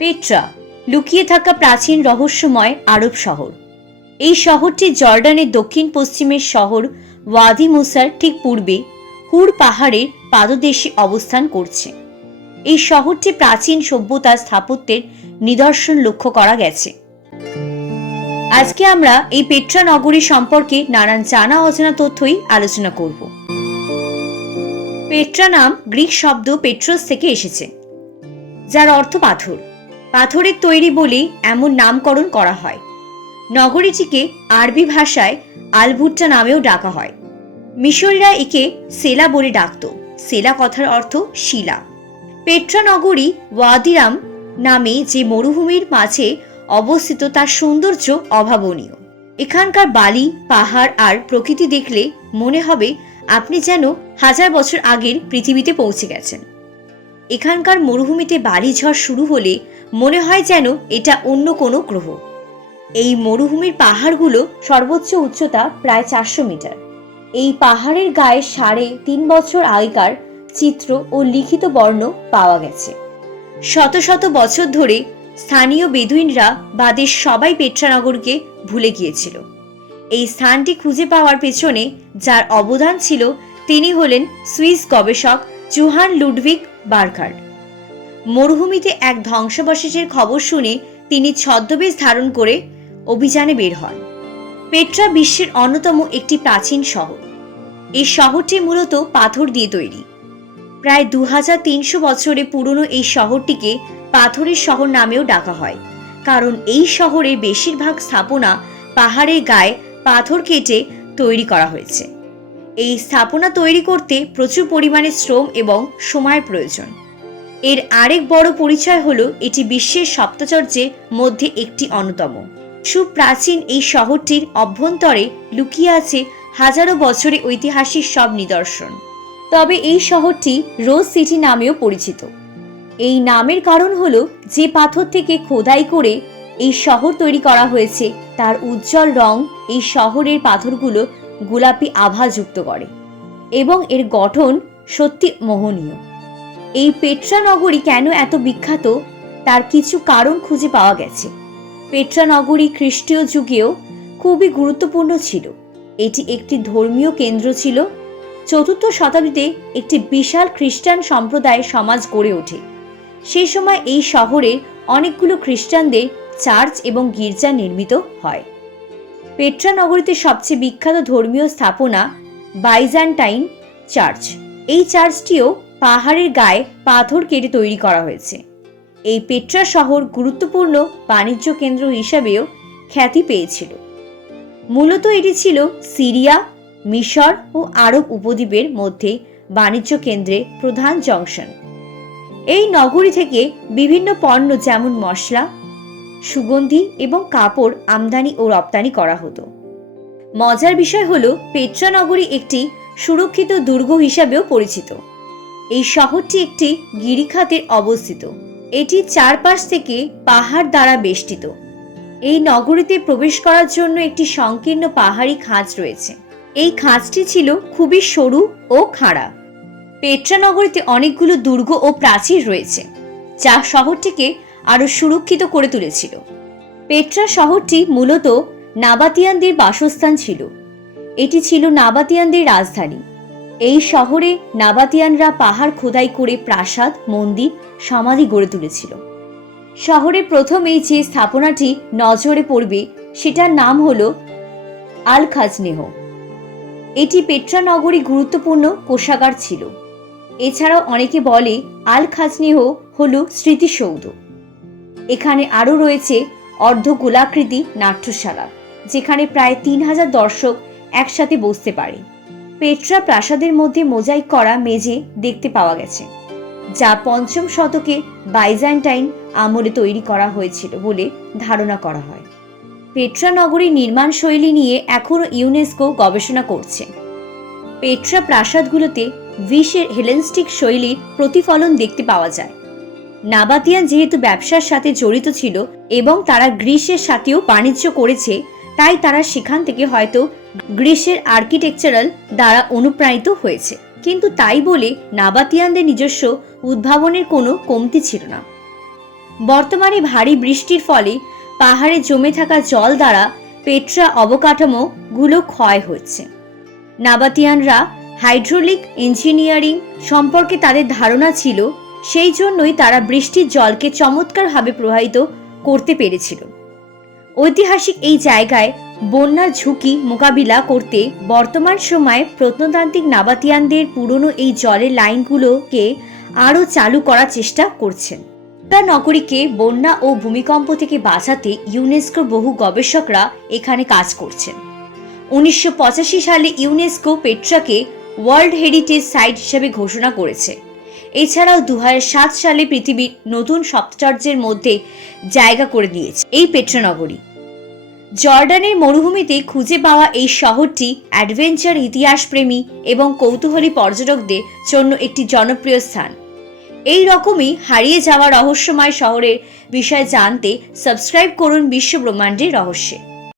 Petra, লুকিয়ে থাকা প্রাচীন রহস্যময় আরব শহর। এই শহরটি জর্ডানের দক্ষিণ পশ্চিমের শহর ওয়াদি মুসার ঠিক পূর্বে হুর পাহাড়ের পাদদেশে অবস্থান করছে। এই শহরটি প্রাচীন সভ্যতা স্থাপত্যের নিদর্শন লক্ষ্য করা গেছে। আজকে আমরা এই পেট্রা নগরী সম্পর্কে নানান জানা অজানা তথ্যই আলোচনা করব। পেট্রা নাম গ্রিক শব্দ পেট্রোস থেকে এসেছে, যার অর্থ পাথর। পাথরের তৈরি বলেই এমন নামকরণ করা হয়। নগরীটিকে আরবি ভাষায় আলভুট্টা নামেও ডাকা হয়। মিশরীরা একে সেলা বলে ডাকত। সেলা কথার অর্থ শিলা। পেট্রা নগরী ওয়াদিরাম নামে যে মরুভূমির মাঝে অবস্থিত তার সৌন্দর্য অভাবনীয়। এখানকার বালি, পাহাড় আর প্রকৃতি দেখলে মনে হবে আপনি যেন হাজার বছর আগের পৃথিবীতে পৌঁছে গেছেন। এখানকার মরুভূমিতে বালি ঝড় শুরু হলে মনে হয় যেন এটা অন্য কোনো গ্রহ। এই মরুভূমির পাহাড়গুলো সর্বোচ্চ উচ্চতা প্রায় চারশো মিটার। এই পাহাড়ের গায়ে সাড়ে তিন বছর আগেকার চিত্র ও লিখিত বর্ণ পাওয়া গেছে। শত শত বছর ধরে স্থানীয় বেদুইনরা বাদের সবাই পেট্রানগরকে ভুলে গিয়েছিল। এই স্থানটি খুঁজে পাওয়ার পেছনে যার অবদান ছিল তিনি হলেন সুইস গবেষক জুহান লুডভিক বার্কার্ড মরুভূমিতে এক ধ্বংসাবশেষের খবর শুনে তিনি ছদ্মবেশ ধারণ করে অভিযানে বের হন। পেট্রা বিশ্বের অন্যতম একটি প্রাচীন শহর। এই শহরটি মূলত পাথর দিয়ে তৈরি। প্রায় দু হাজার তিনশো বছরে পুরনো এই শহরটিকে পাথরের শহর নামেও ডাকা হয়, কারণ এই শহরে বেশিরভাগ স্থাপনা পাহাড়ের গায়ে পাথর কেটে তৈরি করা হয়েছে। এই স্থাপনা তৈরি করতে প্রচুর পরিমাণে শ্রম এবং সময়ের প্রয়োজন। এর আরেক বড় পরিচয় হলো এটি বিশ্বের সপ্তচর্যের মধ্যে একটি অন্যতম। সুপ্রাচীন এই শহরটির অভ্যন্তরে লুকিয়ে আছে হাজারো বছরে ঐতিহাসিক সব নিদর্শন। তবে এই শহরটি রোজ সিটি নামেও পরিচিত। এই নামের কারণ হল যে পাথর থেকে খোদাই করে এই শহর তৈরি করা হয়েছে, তার উজ্জ্বল রং এই শহরের পাথরগুলো গোলাপি আভা যুক্ত করে এবং এর গঠন সত্যি মোহনীয়। এই পেট্রা নগরী কেন এত বিখ্যাত? তার কিছু কারণ খুঁজে পাওয়া গেছে। পেট্রা নগরী খ্রিস্টীয় যুগেও খুবই গুরুত্বপূর্ণ ছিল। এটি একটি ধর্মীয় কেন্দ্র ছিল। চতুর্থ শতাব্দীতে একটি বিশাল খ্রিস্টান সম্প্রদায় সমাজ গড়ে ওঠে। সেই সময় এই শহরে অনেকগুলো খ্রিস্টানদের চার্চ এবং গির্জা নির্মিত হয়। পেট্রা নগরীতে সবচেয়ে বিখ্যাত ধর্মীয় স্থাপনা বাইজান্টাইন চার্চ। এই চার্চটিও পাহাড়ের গায়ে পাথর কেটে তৈরি করা হয়েছে। এই পেট্রা শহর গুরুত্বপূর্ণ বাণিজ্য কেন্দ্র হিসাবেও খ্যাতি পেয়েছিল। মূলত এটি ছিল সিরিয়া, মিশর ও আরব উপদ্বীপের মধ্যে বাণিজ্য কেন্দ্রে প্রধান জংশন। এই নগরী থেকে বিভিন্ন পণ্য যেমন মশলা সুগন্ধি এবং কাপড় আমদানি ও রপ্তানি করা হতো। মজার বিষয় হল পেট্রা নগরী একটি সুরক্ষিত দুর্গ হিসাবেও পরিচিত। এই শহরটি একটি গিরিখাতে অবস্থিত। এটি চারপাশ থেকে পাহাড় দ্বারা বেষ্টিত। এই নগরীতে প্রবেশ করার জন্য একটি সংকীর্ণ পাহাড়ি খাঁজ রয়েছে। এই খাঁজটি ছিল খুবই সরু ও খাড়া। পেট্রা নগরীতে অনেকগুলো দুর্গ ও প্রাচীর রয়েছে, যা শহরটিকে আরও সুরক্ষিত করে তুলেছিল। পেট্রা শহরটি মূলত নাবাতিয়ানদের বাসস্থান ছিল। এটি ছিল নাবাতিয়ানদের রাজধানী। এই শহরে নাবাতিয়ানরা পাহাড় খোদাই করে প্রাসাদ, মন্দির, সমাধি গড়ে তুলেছিল। শহরে প্রথম এই যে স্থাপনাটি নজরে পড়বে, সেটার নাম হল আল খাজনেহ এটি পেট্রা নগরী গুরুত্বপূর্ণ কোষাগার ছিল। এছাড়াও অনেকে বলে আল খাজনেহ হল স্মৃতিসৌধ। এখানে আরও রয়েছে অর্ধ গোলাকৃতি নাট্যশালা, যেখানে প্রায় তিন হাজার দর্শক একসাথে বসতে পারে। পেট্রা প্রাসাদের মধ্যে মোজাইক করা মেঝে দেখতে পাওয়া গেছে, যা পঞ্চম শতকে বাইজান্টাইন আমলে তৈরি করা হয়েছিল বলে ধারণা করা হয়। পেট্রা নগরীর নির্মাণ শৈলী নিয়ে এখনও ইউনেস্কো গবেষণা করছে। পেট্রা প্রাসাদগুলোতে গ্রীসের হেলেনস্টিক শৈলীর প্রতিফলন দেখতে পাওয়া যায়। নাবাতিয়ান যেহেতু ব্যবসার সাথে জড়িত ছিল এবং তারা গ্রীসের সাথেও বাণিজ্য করেছে, তাই তারা সেখান থেকে হয়তো গ্রীসের আর্কিটেকচারাল দ্বারা অনুপ্রাণিত হয়েছে। কিন্তু তাই বলে নাবাতিয়ানদের নিজস্ব উদ্ভাবনের কোনো কমতি ছিল না। বর্তমানে ভারী বৃষ্টির ফলে পাহাড়ে জমে থাকা জল দ্বারা পেট্রা অবকাঠামোগুলো ক্ষয় হচ্ছে। নাবাতিয়ানরা হাইড্রোলিক ইঞ্জিনিয়ারিং সম্পর্কে তাদের ধারণা ছিল সেই জন্যই তারা বৃষ্টির জলকে চমৎকারভাবে প্রবাহিত করতে পেরেছিল। ঐতিহাসিক এই জায়গায় বন্যার ঝুঁকি মোকাবিলা করতে বর্তমান সময়ে প্রত্নতান্ত্রিক নাবাতিয়ানদের পুরনো এই জলের লাইনগুলোকে আরও চালু করার চেষ্টা করছেন। তার নগরীকে বন্যা ও ভূমিকম্প থেকে বাঁচাতে ইউনেস্কোর বহু গবেষকরা এখানে কাজ করছেন। উনিশশো পঁচাশি সালে ইউনেস্কো পেট্রাকে ওয়ার্ল্ড হেরিটেজ সাইট হিসেবে ঘোষণা করেছে। এছাড়াও দু সাত সালে পৃথিবীর নতুন সপ্তাচার্যের মধ্যে জায়গা করে নিয়েছে এই পেট্রা নগরী জর্ডানের মরুভূমিতে খুঁজে পাওয়া এই শহরটি অ্যাডভেঞ্চার ইতিহাসপ্রেমী এবং কৌতূহলী পর্যটকদের জন্য একটি জনপ্রিয় স্থান। এই রকমই হারিয়ে যাওয়া রহস্যময় শহরের বিষয়ে জানতে সাবস্ক্রাইব করুন বিশ্ব ব্রহ্মাণ্ডের রহস্যে।